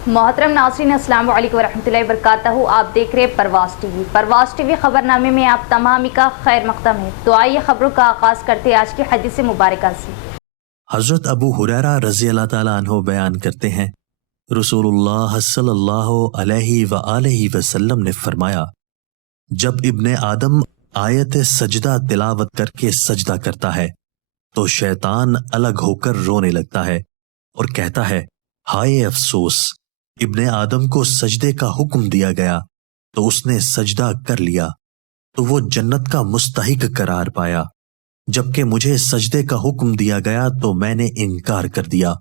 मोहतरम नाज़रीन, अस्सलाम वालेकुम वरहमतुल्लाहि वबरकातुहू। आप देख रहे हैं परवाज़ टीवी खबरनामे में आप तमाम का खैर मक़दम है। तो आइए खबरों का आगाज़ करते हैं आज की हदीस मुबारका से। हज़रत अबू हुरैरा रज़ी अल्लाह ताला अन्हु बयान करते हैं, रसूलुल्लाह सल्लल्लाहु अलैहि व आलिहि वसल्लम ने फरमाया, जब इब्ने आदम आयत सजदा तिलावत करके सजदा करता है तो शैतान अलग होकर रोने लगता है और कहता है, हाय अफसोस, इब्ने आदम को सजदे का हुक्म दिया गया तो उसने सजदा कर लिया तो वो जन्नत का मुस्तहिक करार पाया, जबकि मुझे सजदे का हुक्म दिया गया तो मैंने इनकार कर दिया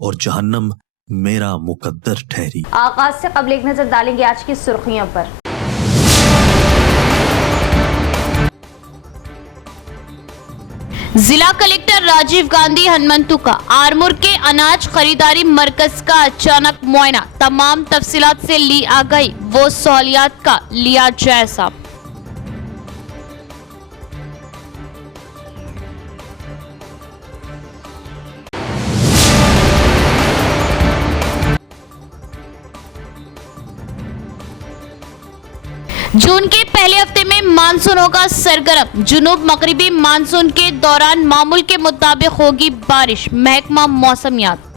और जहन्नम मेरा मुकद्दर ठहरी। आगाज से कबल एक नजर डालेंगे आज की सुर्खियों पर। जिला कलेक्टर राजीव गांधी हनुमंतु का आरमूर के अनाज खरीदारी मरकज का अचानक मुआयना, तमाम तफसीलात से ली आगाही, वो सहूलियात का लिया जायजा। जून के पहले हफ्ते में मानसून होगा सरगर्म, जुनूब मगरिबी मानसून के दौरान मामूल के मुताबिक होगी बारिश, महकमा मौसमियात।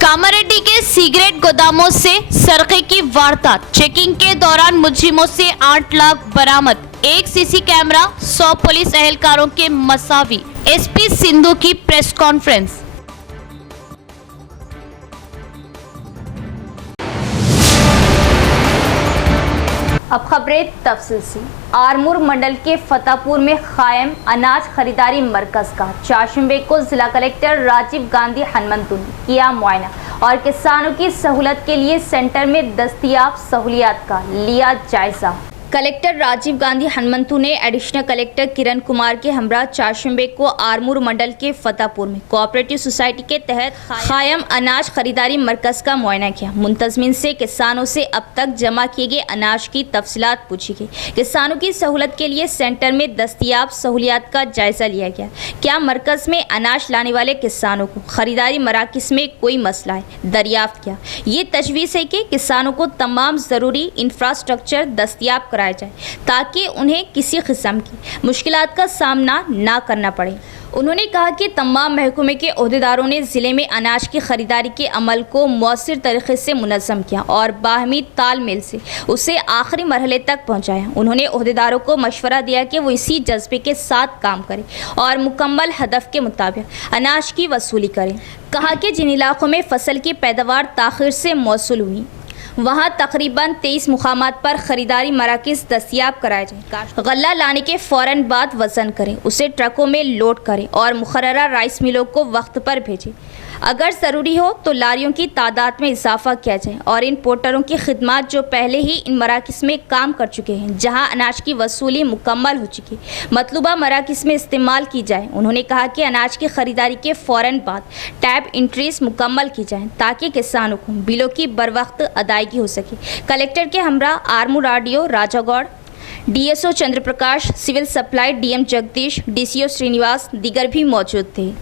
कामारेड्डी के सिगरेट गोदामों से सरके की वारदात, चेकिंग के दौरान मुजरिमों से 8 लाख बरामद, एक सीसी कैमरा, 100 पुलिस एहलकारों के मसावी। एसपी सिंधु की प्रेस कॉन्फ्रेंस। अब खबरें तफसील से। आरमूर मंडल के फतेहपुर में कायम अनाज खरीदारी मरकज का चारशंबे को जिला कलेक्टर राजीव गांधी हनुमंतु ने किया मुआयना और किसानों की सहूलत के लिए सेंटर में दस्तयाब सहूलियात का लिया जायजा। कलेक्टर राजीव गांधी हनुमंतु ने एडिशनल कलेक्टर किरण कुमार के हमरा चारशंबे को आरमूर मंडल के फतेहपुर में कोऑपरेटिव सोसाइटी के तहत कायम अनाज खरीदारी मरकज का मुआयना किया। मुंतजमीन से किसानों से अब तक जमा किए गए अनाज की तफसीलात पूछी गई। किसानों की सहूलत के लिए सेंटर में दस्तयाब सहूलियात का जायजा लिया गया। क्या मरकज में अनाज लाने वाले किसानों को खरीदारी मराकज में कोई मसला है, दरियाफ्त किया। ये तजवीज़ है कि किसानों को तमाम ज़रूरी इंफ्रास्ट्रक्चर दस्तयाब कराया जाए ताकि उन्हें किसी किस्म की मुश्किलात का सामना ना करना पड़े। उन्होंने कहा कि तमाम महकमे के ओहदेदारों ने ज़िले में अनाज की खरीदारी के अमल को मौसर तरीके से मुनज़्ज़म किया और बाहमी तालमेल से उसे आखिरी मरहले तक पहुँचाया। उन्होंने ओहदेदारों को मशवरा दिया कि वो इसी जज्बे के साथ काम करें और मुकम्मल हदफ के मुताबिक अनाज की वसूली करें। कहा कि जिन इलाकों में फसल की पैदावार ताख़िर से मौसूल हुई वहाँ तकरीबन 23 मुकामात पर ख़रीदारी मराकज़ दस्तयाब कराए जाए। गल्ला लाने के फ़ौरन बाद वज़न करें, उसे ट्रकों में लोड करें और मुकर्ररा राइस मिलों को वक्त पर भेजें। अगर ज़रूरी हो तो लारियों की तादाद में इजाफा किया जाए और इन पोर्टरों की खिदमत जो पहले ही इन मराकज़ में काम कर चुके हैं, जहां अनाज की वसूली मुकम्मल हो चुकी, मतलूबा मराकज़ में इस्तेमाल की जाए। उन्होंने कहा कि अनाज की ख़रीदारी के फ़ौरन बाद टैब इंट्रीज मुकम्मल की जाएँ ताकि किसानों को बिलों की बर वक्त अदायगी हो सके। कलेक्टर के हमरा Armoor RDO Rajagoud, DSO Chandra Prakash, civil supply DM Jagadish, DCO Srinivas दीगर भी मौजूद थे।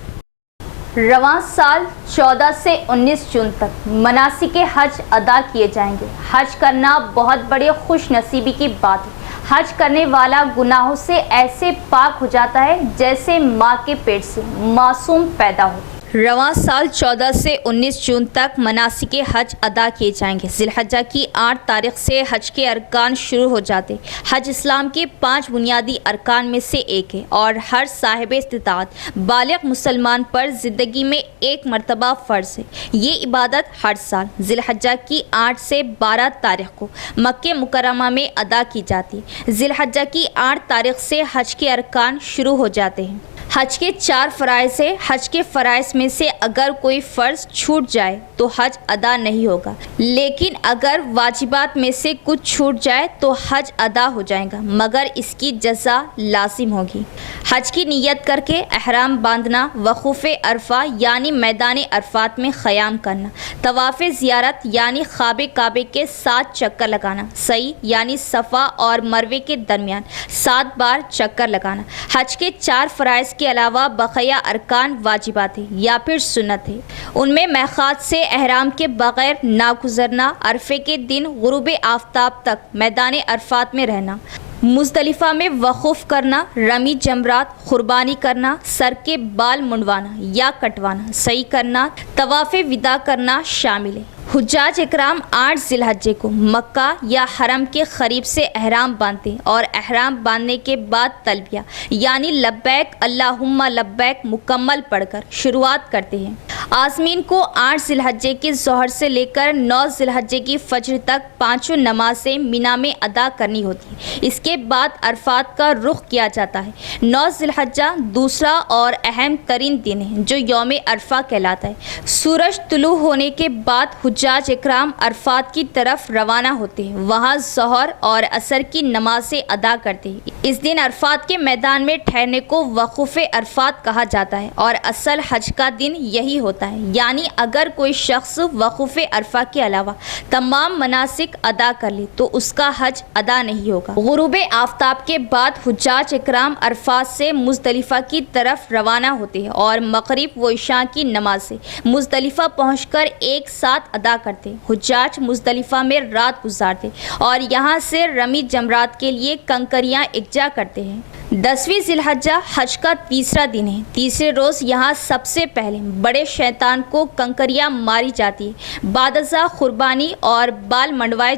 रवां साल 14 से 19 जून तक मनासिक हज अदा किए जाएंगे। हज करना बहुत बड़ी खुश नसीबी की बात है। हज करने वाला गुनाहों से ऐसे पाक हो जाता है जैसे माँ के पेट से मासूम पैदा हो। रवां साल 14 से 19 जून तक मनासिक हज अदा किए जाएंगे। ज़िलहज्जा की 8 तारीख से हज के अरकान शुरू हो जाते। हज इस्लाम के 5 बुनियादी अरकान में से एक है और हर साहिब इस्तिताअत बालिग मुसलमान पर ज़िंदगी में एक मरतबा फ़र्ज़ है। ये इबादत हर साल ज़िलहज्जा की 8 से 12 तारीख को मक्के मुकर्रमा में अदा की जाती है। ज़िलहज्जा की 8 तारीख से हज के अरकान शुरू हो जाते हैं। हज के 4 फ़राइज़ है। हज के फ़राइज़ में से अगर कोई फ़र्ज़ छूट जाए तो हज अदा नहीं होगा, लेकिन अगर वाजिबात में से कुछ छूट जाए तो हज अदा हो जाएगा, मगर इसकी जज़ा लाजिम होगी। हज की नीयत करके एहराम बांधना, वक़ूफ़ अरफा यानी मैदान अरफात में क़याम करना, तवाफ़ ज़ियारत यानी ख़ाबे काबे के 7 चक्कर लगाना, सई यानी सफ़ा और मरवे के दरमियान 7 बार चक्कर लगाना। हज के 4 फ़राइज़ के अलावा बक़िया अरकान वाजिबात है या फिर सुन्नत है। उनमें महख़ात से एहराम के बग़ैर ना गुज़रना, अरफे के दिन गुरूब आफ्ताब तक मैदान अरफात में रहना, मुज़दलिफ़ा में वक़ूफ़ करना, रमी जमरात, क़ुरबानी करना, सर के बाल मुंडवाना या कटवाना, सही करना, तवाफ़े विदा करना शामिल है। हुज्जाज इकराम 8 ज़िलहज्जे को मक्का या हरम के करीब से एहराम बांधते हैं और एहराम बांधने के बाद तलबिया यानी लब्बैक अल्लाहुम्मा लब्बैक मुकम्मल पढ़कर शुरुआत करते हैं। आज़मीन को 8 ज़िलहज्जे के ज़ोहर से लेकर 9 ज़िलहज्जे की फ़ज्र तक 5 नमाज़ें मिना में अदा करनी होती है। इसके बाद अरफात का रुख किया जाता है। 9 ज़िलहज्जा दूसरा और अहम तरीन दिन है जो यौम अरफा कहलाता है। सूरज तुलू होने के बाद हुज्जाज इकराम अरफात की तरफ रवाना होते हैं। वहाँ ज़ोहर और असर की नमाज़ें अदा करते हैं। इस दिन अरफात के मैदान में ठहरने को वक़ूफ़ अरफात कहा जाता है और असल हज का दिन यही होता है। यानी अगर कोई शख्स वक़ूफ़ अरफा के अलावा तमाम मनासिक अदा कर ले तो उसका हज अदा नहीं होगा। गुरूब आफ्ताब के बाद हुज्जाज इकराम अरफात से मुज़दलिफ़ा की तरफ रवाना होते हैं और मग़रिब व इशा की नमाज़ें मुज़दलिफ़ा पहुँचकर एक साथ अदा करते। हुज्जाज मुज़दलिफ़ा में रात गुजारते और यहाँ से रमी जमरात के लिए कंकरियाँ इकट्ठा करते हैं। 10वीं ज़िलहज्जा हज का तीसरा दिन है। तीसरे रोज़ यहाँ सबसे पहले बड़े शैतान को कंकरियाँ मारी जाती है। बादज़ा कुर्बानी और बाल मुंडवाए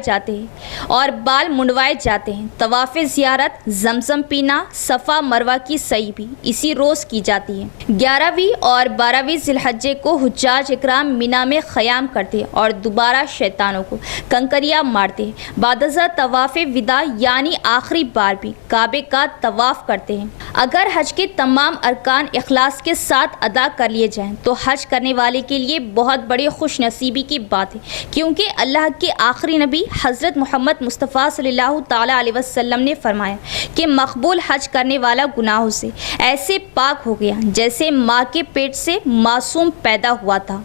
जाते हैं। तवाफ़ ज़ियारत, ज़मज़म पीना, सफ़ा मरवा की सई भी इसी रोज़ की जाती है। 11वीं और 12वीं ज़िलहज्जे को हुज्जाज इकराम मिना में क़याम करते हैं और दोबारा शैतानों को कंकरियाँ मारते हैं। बादज़ा तवाफ़ विदा यानी आखिरी बार भी काबे का तवाफ़ करते हैं। अगर हज के तमाम अरकान इखलास के साथ अदा कर लिए जाएं तो हज करने वाले के लिए बहुत बड़ी खुशनसीबी की बात है, क्योंकि अल्लाह के आखिरी नबी हज़रत मोहम्मद मुस्तफ़ा सल्लल्लाहु ताला अलैहि वसल्लम ने फरमाया कि मकबूल हज करने वाला गुनाहों से ऐसे पाक हो गया जैसे माँ के पेट से मासूम पैदा हुआ था।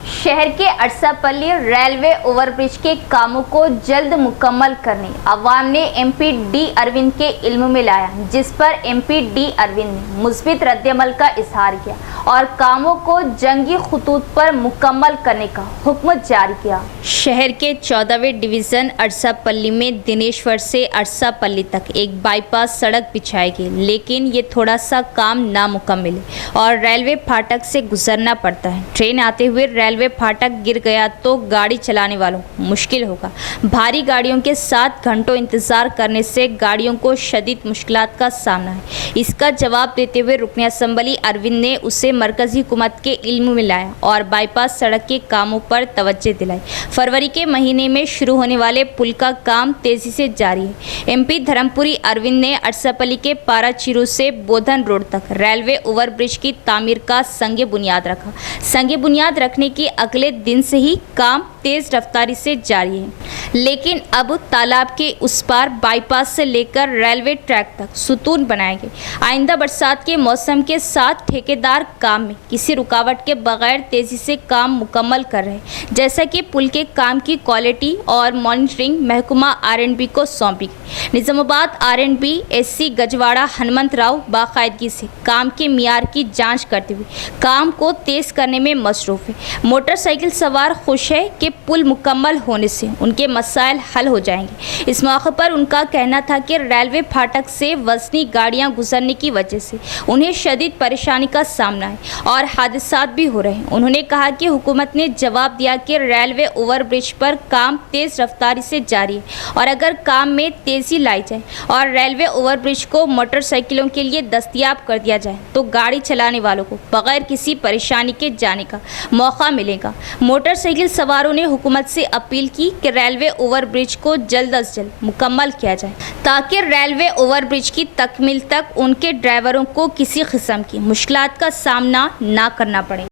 शहर के अरसापल्ली रेलवे ओवरब्रिज के कामों को जल्द मुकम्मल करने अवाम ने एमपी डी अरविंद के इल्म में लाया, जिस पर एमपी डी अरविंद ने मुस्बित रद्दअमल का इजहार किया और कामों को जंगी खतूत पर मुकम्मल करने का हुक्म जारी किया। शहर के 14वें डिवीज़न अरसापल्ली में दिनेश्वर से अरसापल्ली तक एक बाईपास सड़क बिछाई गई, लेकिन ये थोड़ा सा काम नामुकम्मल है और रेलवे फाटक से गुजरना पड़ता है। ट्रेन आते हुए रेलवे फाटक गिर गया तो गाड़ी चलाने वालों को मुश्किल होगा। भारी गाड़ियों के साथ घंटों इंतज़ार करने से गाड़ियों को शदीद मुश्किलात का सामना है। इसका जवाब देते हुए रुकन असम्बली अरविंद ने उसे मरकज़ी हुकूमत के इल्म में लाया और बाईपास सड़क के कामों पर तवज्जो दिलाई। फरवरी के महीने में शुरू होने वाले पुल का काम तेज़ी से जारी है। एमपी धर्मपुरी अरविंद ने अरसापल्ली के पाराचीरू से बोधन रोड तक रेलवे ओवरब्रिज की तामीर का संग बुनियाद रखा। संग बुनियाद रखने के अगले दिन से ही काम तेज़ रफ्तारी से जारी है, लेकिन अब तालाब के उस पार बाईपास से लेकर रेलवे ट्रैक तक सुतून बनाए गए। आइंदा बरसात के मौसम के साथ ठेकेदार काम में किसी रुकावट के बगैर तेज़ी से काम मुकम्मल कर रहे हैं, जैसा कि पुल के काम की क्वालिटी और मॉनिटरिंग महकमा R&B को सौंपी गई। निज़ामाबाद R&B SC गजवाड़ा हनुमंत राव बाकायदगी से काम के मियार की जाँच करते हुए काम को तेज़ करने में मसरूफ़ है। मोटरसाइकिल सवार खुश है कि पुल मुकम्मल होने से उनके मसाइल हल हो जाएंगे। इस मौके पर उनका कहना था कि रेलवे फाटक से वज़नी गाड़ियां गुजरने की वजह से उन्हें शदीद परेशानी का सामना है और हादसात भी हो रहे हैं। उन्होंने कहा कि हुकूमत ने जवाब दिया कि रेलवे ओवरब्रिज पर काम तेज़ रफ्तारी से जारी है और अगर काम में तेज़ी लाई जाए और रेलवे ओवरब्रिज को मोटरसाइकिलों के लिए दस्तयाब कर दिया जाए तो गाड़ी चलाने वालों को बगैर किसी परेशानी के जाने का मौका मिलेगा। मोटरसाइकिल सवारों ने ने हुकूमत से अपील की कि रेलवे ओवरब्रिज को जल्द अज जल्द मुकम्मल किया जाए ताकि रेलवे ओवरब्रिज की तकमील तक उनके ड्राइवरों को किसी किस्म की मुश्किलात का सामना ना करना पड़े।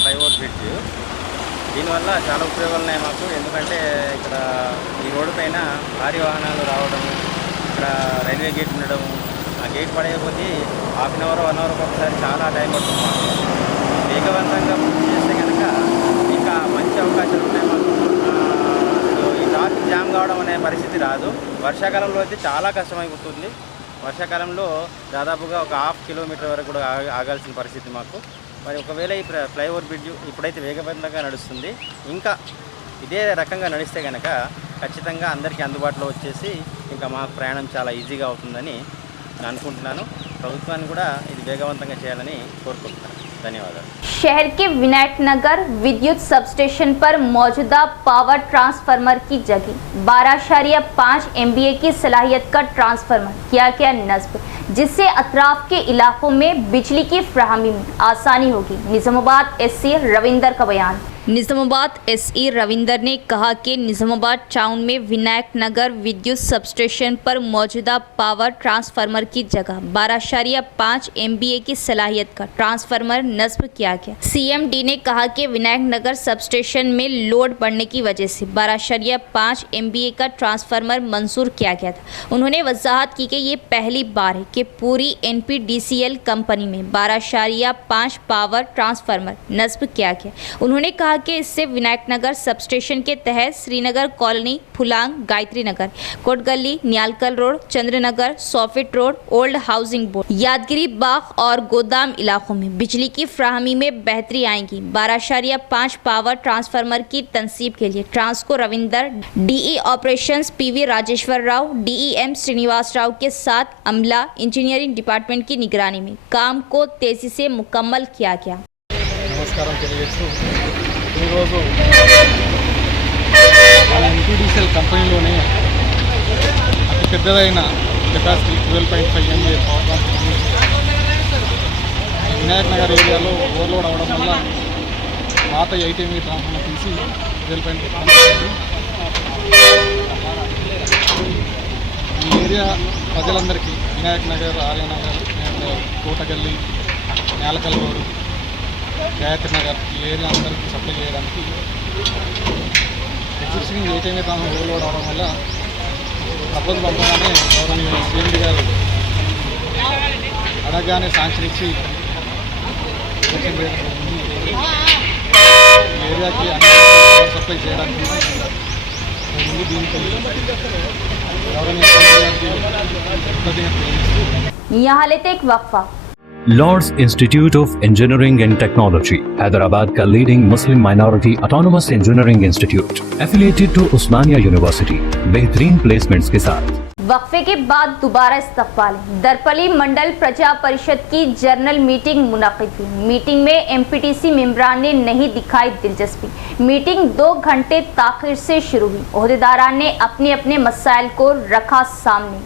ఫ్లైఓవర్ బ్రిడ్జ్ దీనివల్ల చాలా ఉపయోగాలు ఉన్నాయి మాకు. ఎందుకంటే ఇక్కడ ఈ రోడ్డు పైన భారీ వాహనాలు రావడం, ఇక్కడ రైల్వే గేట్ ఉండడం, ఆ గేట్ పడేయకపోతే హాఫ్ అన్ అవర్ 1 అవర్ ఒకసారి చాలా టైం పడుతుంది మాకు. వేగవంతంగా పూర్తి చేస్తే కనుక ఇంకా మంచి అవకాశాలు ఉన్నాయి మాకు. ఈ ట్రాఫిక్ జామ్ కావడం అనే పరిస్థితి రాదు. వర్షాకాలంలో అయితే చాలా కష్టమైపోతుంది. వర్షాకాలంలో దాదాపుగా ఒక 1/2 కిలోమీటర్ వరకు కూడా ఆగాల్సిన పరిస్థితి మాకు. మరి ఒకవేళ ఈ ఫ్లైఓవర్ బ్రిడ్జ్ ఇప్పుడైతే వేగవంతంగా నడుస్తుంది, ఇంకా ఇదే రకంగా నడిస్తే కనుక ఖచ్చితంగా అందరికీ అందుబాటులో వచ్చేసి ఇంకా మాకు ప్రయాణం చాలా ఈజీగా అవుతుందని నేను అనుకుంటున్నాను. ప్రభుత్వాన్ని కూడా ఇది వేగవంతంగా చేయాలని కోరుకుంటున్నాను. धन्यवाद। शहर के विनायक नगर विद्युत सबस्टेशन पर मौजूदा पावर ट्रांसफार्मर की जगह 12.5 MVA की सलाहियत का ट्रांसफार्मर किया गया नस्ब, जिससे अतराफ के इलाकों में बिजली की फ्राहमी में आसानी होगी। निजामाबाद SC रविंदर का बयान। निजामाबाद SE रविंदर ने कहा कि निजामाबाद टाउन में विनायक नगर विद्युत सबस्टेशन पर मौजूदा पावर ट्रांसफार्मर की जगह 12.5 MVA की सलाहियत का ट्रांसफार्मर नस्ब किया गया। CMD ने कहा कि विनायक नगर सबस्टेशन में लोड बढ़ने की वजह से 12.5 MVA का ट्रांसफार्मर मंजूर किया गया था। उन्होंने वजाहत की कि ये पहली बार है कि पूरी NPDCL कंपनी में 12.5 पावर ट्रांसफार्मर नस्ब किया गया। उन्होंने कहा कि इससे विनायक नगर सबस्टेशन के तहत श्रीनगर कॉलोनी, फुलांग, गायत्री नगर, कोटगली, न्यालकल रोड, चंद्रनगर, सॉफिट road, old housing board, Yadagiri Bagh और गोदाम इलाकों में बिजली की फ्राहमी में बेहतरी आएगी। 12.5 पावर ट्रांसफार्मर की तनसीब के लिए Transco Ravinder, DE operations PV Rajeshwar Rao, DEM Srinivas Rao के साथ अमला इंजीनियरिंग डिपार्टमेंट की निगरानी में काम को तेजी से मुकम्मल किया गया। నమస్కారం తెలియజేస్తూ ఈరోజు మన NPDCL కంపెనీలోనే అతి పెద్దదైన capacity 12.5 MVA power plant Vinayak Nagar ఏరియాలో ఓవర్లోడ్ అవ్వడం వల్ల పాత 8 MVA ట్రాన్స్ఫార్మర్ తీసి 12.5 ఈ ఏరియా ప్రజలందరికీ వినాయక్ నగర్, ఆర్యనగర్, కోటగల్లి, న్యాలకల్ రోడ్, గాయత్రి నగర్ ఈ ఏరియా అందరికీ సప్లై చేయడానికి ఎగ్జిస్టింగ్ 8 MVA ట్రాన్స్ఫార్మర్ ఓవర్లోడ్ అవడం వల్ల ప్రపోజల్ పంపగానే గౌరవనీయ CMD గారు అడగగానే శాంక్షన్ ఇచ్చి ఈ ఏరియాకి అన్ని పవర్ సప్లై చేయడానికి ముందు దీనికి గౌరవనీయ CMD గారికి కృతజ్ఞతలు తెలియజేస్తూ यहाँ लेते एक वक्फा। Lord's Institute of Engineering and Technology, Hyderabad का leading Muslim minority autonomous engineering institute, affiliated to Osmania university, बेहतरीन प्लेसमेंट्स के साथ। वक्फे के बाद दोबारा इस्तकबाल। दरपली मंडल प्रजा परिषद की जर्नल मीटिंग मुनक़िद हुई। मीटिंग में MPTC मेंबरान ने नहीं दिखाई दिलचस्पी। मीटिंग 2 घंटे ताख़ीर से शुरू हुई। ओहदेदारान ने अपने अपने मसाइल को रखा सामने।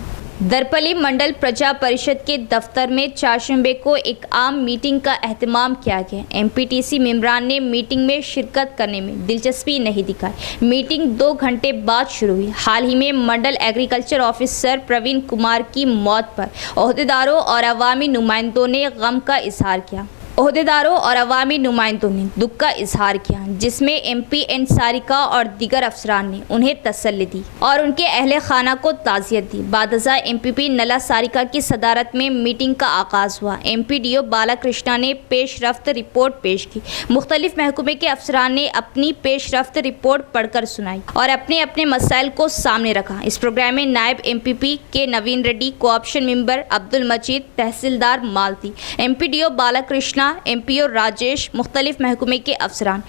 दरपली मंडल प्रजा परिषद के दफ्तर में चारशंबे को एक आम मीटिंग का एहतमाम किया गया। MPTC मेंबरान ने मीटिंग में शिरकत करने में दिलचस्पी नहीं दिखाई। मीटिंग 2 घंटे बाद शुरू हुई। हाल ही में मंडल एग्रीकल्चर ऑफिसर प्रवीण कुमार की मौत पर ओहदेदारों और अवामी नुमाइंदों ने गम का इजहार किया। ओहदेदारों और अवामी नुमाइंदों ने दुख का इजहार किया, जिसमें MP N सारिका और दीगर अफसरान ने उन्हें तसल्ली दी और उनके अहले खाना को ताज़ियत दी। बादजा MPP नला सारिका की सदारत में मीटिंग का आगाज़ हुआ। MPDO बालाकृष्णा ने पेशरफ्त रिपोर्ट पेश की। मुख्तलिफ महकमे के अफसरान ने अपनी पेशरफ्त रिपोर्ट पढ़कर सुनाई और अपने अपने मसाइल को सामने रखा। इस प्रोग्राम में नायब MPP के नवीन रेड्डी, कोऑप्शन मेंबर अब्दुल मजीद, तहसीलदार मालती, MPDO बालाकृष्णा, MPO राजेश, मुख्तलिफ महकमे के अफसरान,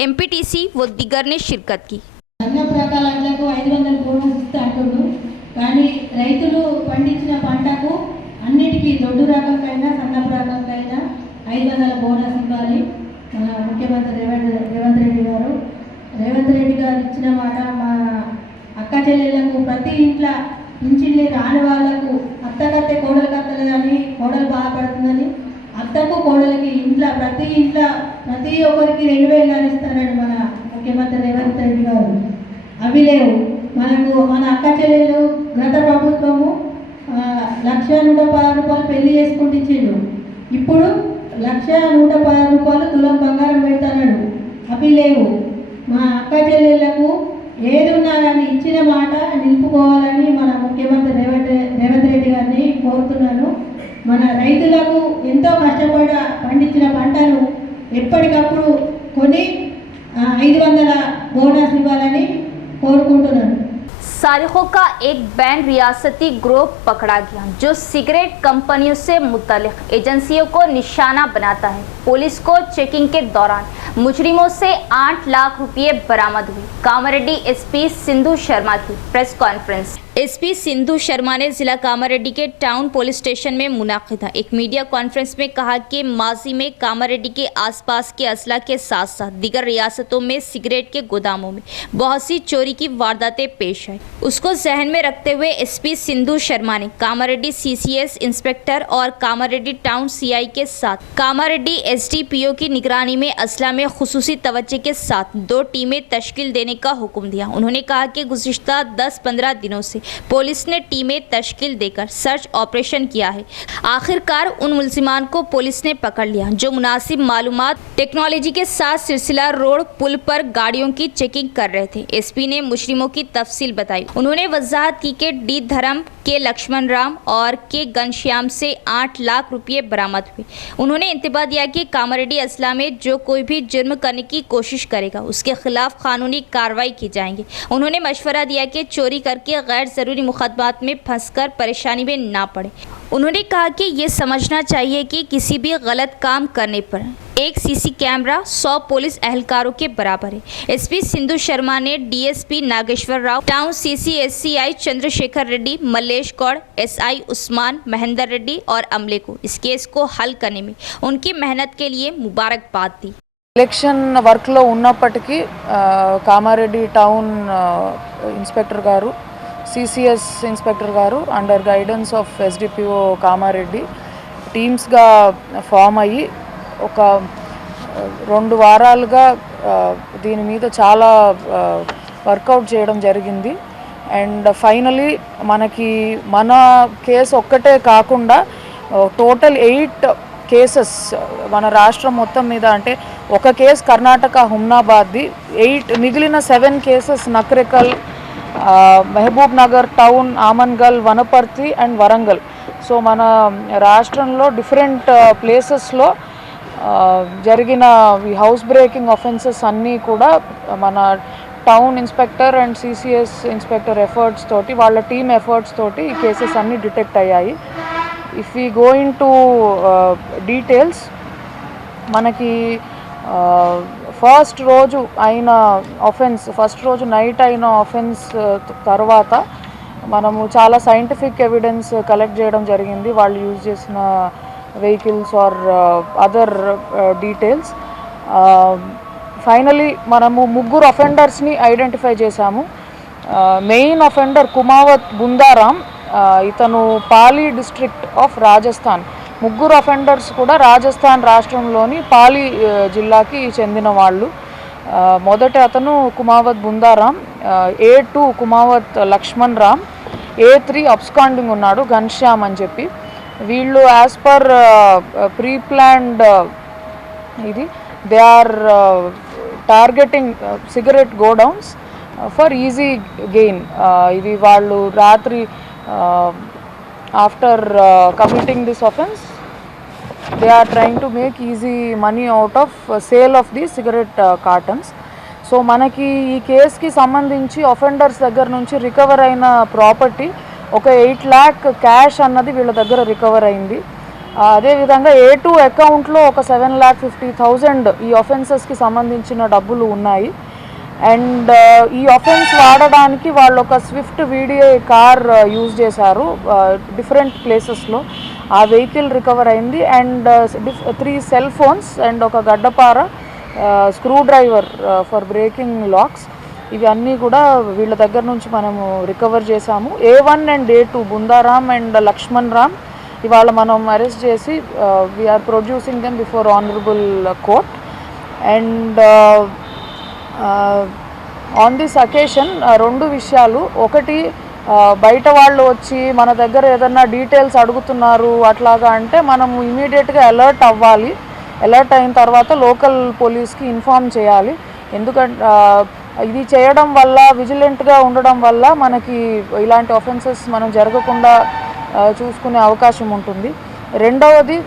MPTC व दिगर ने शिरकत की। అన్న ప్రకారాలకు 500 బోనస్ ఇస్తా అంటున్నారు, కానీ రైతులు పండించిన పంటకు అన్నిటికీ దొడ్డు రకంకైనా సన్నపు రకంకైనా 500 బోనస్ ఇవ్వాలి. మన ముఖ్యమంత్రి రేవంత్ రెడ్డి గారు ఇచ్చిన మాట మా అక్క చెల్లెళ్లకు ప్రతి ఇంట్లో పింఛన్లు రాని వాళ్ళకు అత్తకత్తే కోడలు కత్తలేదని కోడలు బాధపడుతుందని అత్తకు కోడలికి ప్రతి ఒక్కరికి 2000 ఇస్తారని మన మన అక్క చెల్లెలు గత ప్రభుత్వము 1,110 రూపాయలు పెళ్లి చేసుకుంటూ ఇచ్చిండు. ఇప్పుడు 1,110 రూపాయలు తులం బంగారం పెడతాడు. అవి లేవు. మా అక్క చెల్లెళ్లకు ఏదున్నా కానీ ఇచ్చిన మాట నిలుపుకోవాలని మన ముఖ్యమంత్రి రేవంత్ రెడ్డి గారిని కోరుతున్నాను. మన రైతులకు ఎంతో కష్టపడి పండించిన పంటను ఎప్పటికప్పుడు కొని 500 బోనస్ ఇవ్వాలని కోరుకుంటున్నాను. सारिकों का एक बैंड रियासती ग्रोह पकड़ा गया जो सिगरेट कंपनियों से मुतल्लिक एजेंसियों को निशाना बनाता है। पुलिस को चेकिंग के दौरान मुजरिमों से 8 लाख रुपए बरामद हुए। कामारेड्डी एसपी सिंधु शर्मा की press conference. SP Sindhu Sharma ने जिला कामारेड्डी के टाउन पुलिस स्टेशन में मुनाकिदा एक मीडिया कॉन्फ्रेंस में कहा कि माजी में कामारेड्डी के आसपास के असला के साथ साथ दीगर रियासतों में सिगरेट के गोदामों में बहुत सी चोरी की वारदातें पेश आई। उसको जहन में रखते हुए एसपी सिंधु शर्मा ने कामारेड्डी सीसीएस इंस्पेक्टर और कामारेड्डी टाउन सीआई के साथ कामारेड्डी एसडीपीओ की निगरानी में असला में खुसूसी तवज्जो के साथ 2 टीमें तश्कील देने का हुक्म दिया। उन्होंने कहा कि गुज़िश्ता 10-15 दिनों से पुलिस ने टीमें तश्कील देकर सर्च ऑपरेशन किया है। आखिरकार उन मुलजिमान को पुलिस ने पकड़ लिया जो मुनासिब मालूमात टेक्नोलॉजी के साथ सिलसिला रोड पुल पर गाड़ियों की चेकिंग कर रहे थे। एसपी ने मुजरिमों की तफसील बताई। उन्होंने वजाहत की कि डी धर्म के लक्ष्मण राम और के घनश्याम से 8 लाख रुपये बरामद हुए। उन्होंने इंतबाह दिया कि कामारेड्डी असला में जो कोई भी जुर्म करने की कोशिश करेगा उसके खिलाफ कानूनी कार्रवाई की जाएंगी। उन्होंने मशवरा दिया कि चोरी करके गैर ज़रूरी मुकदमात में फंसकर परेशानी में ना पड़े। उन्होंने कहा कि ये समझना चाहिए कि किसी भी गलत काम करने पर एक सीसी कैमरा 100 पुलिस अहलकारों के बराबर है। एसपी सिंधु शर्मा ने DSP Nageswara Rao, town CCS CI Chandrashekar Reddy, Mallesh Goud, SI Usman, Mahendra Reddy और अमले को इस केस को हल करने में उनकी मेहनत के लिए मुबारकबाद दी। ఎలక్షన్ వర్క్లో ఉన్నప్పటికీ కామారెడ్డి టౌన్ ఇన్స్పెక్టర్ గారు, సిసిఎస్ ఇన్స్పెక్టర్ గారు under guidance of SDPO Kamareddy టీమ్స్గా ఫామ్ అయ్యి ఒక 2 వారాలుగా దీని మీద చాలా వర్కౌట్ చేయడం జరిగింది. అండ్ ఫైనలీ మనకి మన కేసు ఒక్కటే కాకుండా టోటల్ 8 కేసెస్ మన రాష్ట్రం మొత్తం మీద, అంటే ఒక కేసు కర్ణాటక హుమ్నాబాద్ది, 8 మిగిలిన 7 cases Nakrekal, Mahbubnagar town, Amangal, Wanaparthy and Warangal. So మన రాష్ట్రంలో డిఫరెంట్ ప్లేసెస్లో జరిగిన ఈ హౌస్ బ్రేకింగ్ ఆఫెన్సెస్ అన్నీ కూడా మన town inspector and CCS inspector efforts తోటి, వాళ్ళ టీమ్ ఎఫర్ట్స్ తోటి ఈ కేసెస్ అన్నీ డిటెక్ట్ అయ్యాయి. If we go in to details, మనకి ఫస్ట్ రోజు నైట్ అయిన ఆఫెన్స్ తర్వాత మనము చాలా సైంటిఫిక్ ఎవిడెన్స్ కలెక్ట్ చేయడం జరిగింది. వాళ్ళు యూజ్ చేసిన vehicles or other details. Finally మనము 3 అఫెండర్స్ని ఐడెంటిఫై చేశాము. మెయిన్ అఫెండర్ కుమావత్ బుందారాం, ఇతను Pali district of Rajasthan. 3 offenders కూడా రాజస్థాన్ రాష్ట్రంలోని పాలి జిల్లాకి చెందిన వాళ్ళు. మొదటి అతను Kumawat Bundaram, A2 Kumawat Lakshman Ram, A3 absconding ఉన్నాడు ఘన్శ్యామ్ అని చెప్పి. వీళ్ళు యాజ్ పర్ ప్రీ ప్లాన్డ్ ఇది they are targeting cigarette godowns for easy gain. ఇవి వాళ్ళు రాత్రి after committing this offence they are trying to make easy money out of sale of the cigarette cartons. So మనకి ఈ కేసుకి సంబంధించి offenders దగ్గర నుంచి రికవర్ అయిన ప్రాపర్టీ ఒక 8 lakh క్యాష్ అన్నది వీళ్ళ దగ్గర రికవర్ అయింది. అదేవిధంగా A2 అకౌంట్లో ఒక 7,50,000 ఈ ఆఫెన్సెస్కి సంబంధించిన డబ్బులు ఉన్నాయి. అండ్ ఈ ఆఫెన్స్ వాడడానికి వాళ్ళు ఒక స్విఫ్ట్ VDI కార్ యూజ్ చేశారు డిఫరెంట్ ప్లేసెస్లో. ఆ వెహికల్ రికవర్ అయింది. అండ్ 3 సెల్ ఫోన్స్ అండ్ ఒక గడ్డపార, screw driver for breaking lakhs, ఇవి అన్నీ కూడా వీళ్ళ దగ్గర నుంచి మనము రికవర్ చేశాము. A1 and A2 Bundaram and Lakshman Ram ఇవాళ మనం అరెస్ట్ చేసి we're producing them before honourable court. And on this occasion రెండు విషయాలు. ఒకటి, బయట వాళ్ళు వచ్చి మన దగ్గర ఏదన్నా డీటెయిల్స్ అడుగుతున్నారు అట్లాగా అంటే మనము ఇమీడియట్గా అలర్ట్ అవ్వాలి. అలర్ట్ అయిన తర్వాత లోకల్ పోలీస్కి ఇన్ఫామ్ చేయాలి. ఎందుకంటే ఇది చేయడం వల్ల, విజిలెంట్గా ఉండడం వల్ల మనకి ఇలాంటి ఆఫెన్సెస్ మనం జరగకుండా చూసుకునే అవకాశం ఉంటుంది. రెండవది,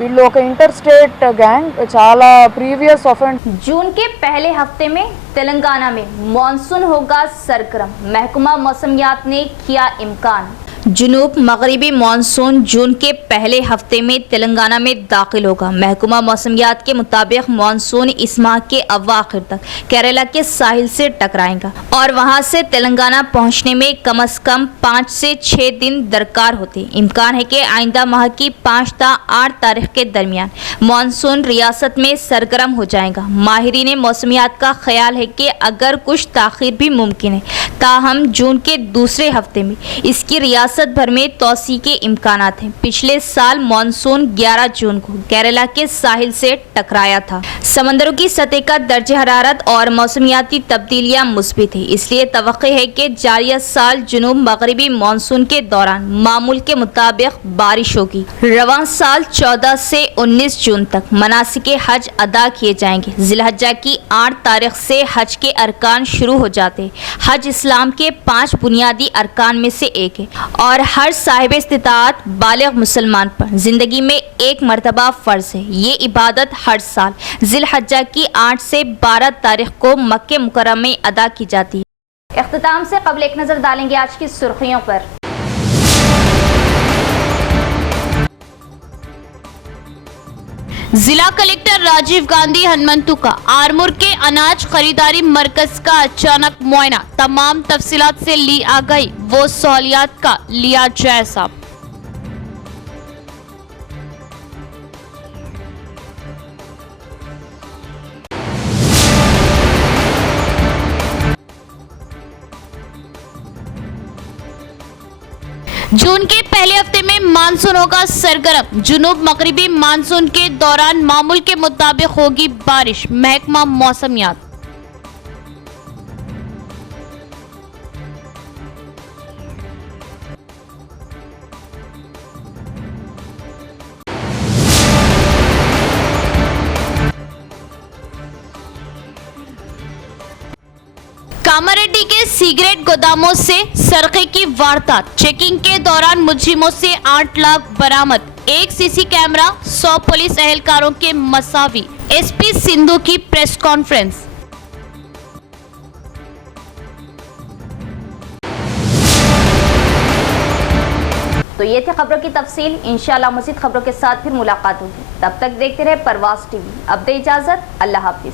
వీళ్ళు ఒక ఇంటర్ స్టేట్ గ్యాంగ్, చాలా ప్రీవియస్ ऑफेंस। जून के पहले हफ्ते में तेलंगाना में मॉनसून होगा सरगर्म, महकमा मौसमियात ने किया इम्कान। जुनूब मगरिबी मानसून जून के पहले हफ्ते में तेलंगाना में दाखिल होगा। महकमा मौसमियात के मुताबिक मानसून इस माह के अवाखिर तक केरला के साहिल से टकराएगा और वहां से तेलंगाना पहुंचने में कम से कम 5 से 6 दिन दरकार होते। इम्कान है कि आइंदा माह की 5 से 8 तारीख के दरमियान मानसून रियासत में सरगर्म हो जाएगा। माहिरीन मौसमियात का ख्याल है कि अगर कुछ ताखीर भी मुमकिन है, ताहम जून के दूसरे हफ्ते में इसकी रियासत भर में तोसी के इम्कानात हैं। पिछले साल मानसून 11 जून को केरला के साहिल से टकराया था। समंदरों की सतह का दर्जे हरारत और मौसमियाती तब्दीलियां मुस्बित है, इसलिए तवक्को है कि जारिया साल जुनूब मगरिबी मानसून के दौरान मामूल के मुताबिक बारिश होगी। रवां साल 14 से 19 जून तक मनासिक हज अदा किए जाएंगे। जिलहज्जा की 8 तारीख से हज के अरकान शुरू हो जाते। हज इस्लाम के 5 बुनियादी अरकान में से एक है और हर साहिब इस्तिताअत बालिग मुसलमान पर ज़िंदगी में एक मरतबा फ़र्ज़ है। ये इबादत हर साल ज़िलहज्जा की 8 से 12 तारीख को मक्के मुकर्रमा में अदा की जाती है। इख्तिताम से कबल एक नज़र डालेंगे आज की सुर्खियों पर। जिला कलेक्टर राजीव गांधी हनुमंतु का आरमूर के अनाज खरीदारी मरकज का अचानक मुआयना, तमाम तफसीलात से ली आ गई वो सहूलियात का लिया जायजा। जून के पहले हफ्ते में मानसून होगा सरगर्म। जुनूब मगरिबी मानसून के दौरान मामूल के मुताबिक होगी बारिश, महकमा मौसमियात। कामारेड्डी के सिगरेट गोदामों से सरके की वारदात, चेकिंग के दौरान मुजरिमों से 8 लाख बरामद, 1 सीसी कैमरा, 100 पुलिस एहलकारों के मसावी। एसपी सिंधु की प्रेस कॉन्फ्रेंस। तो ये थी खबरों की तफसील। इंशाल्लाह मज़ीद खबरों के साथ फिर मुलाकात होगी। तब तक देखते रहे परवाज़ टीवी। अब दे इजाज़त, अल्लाह हाफिज़।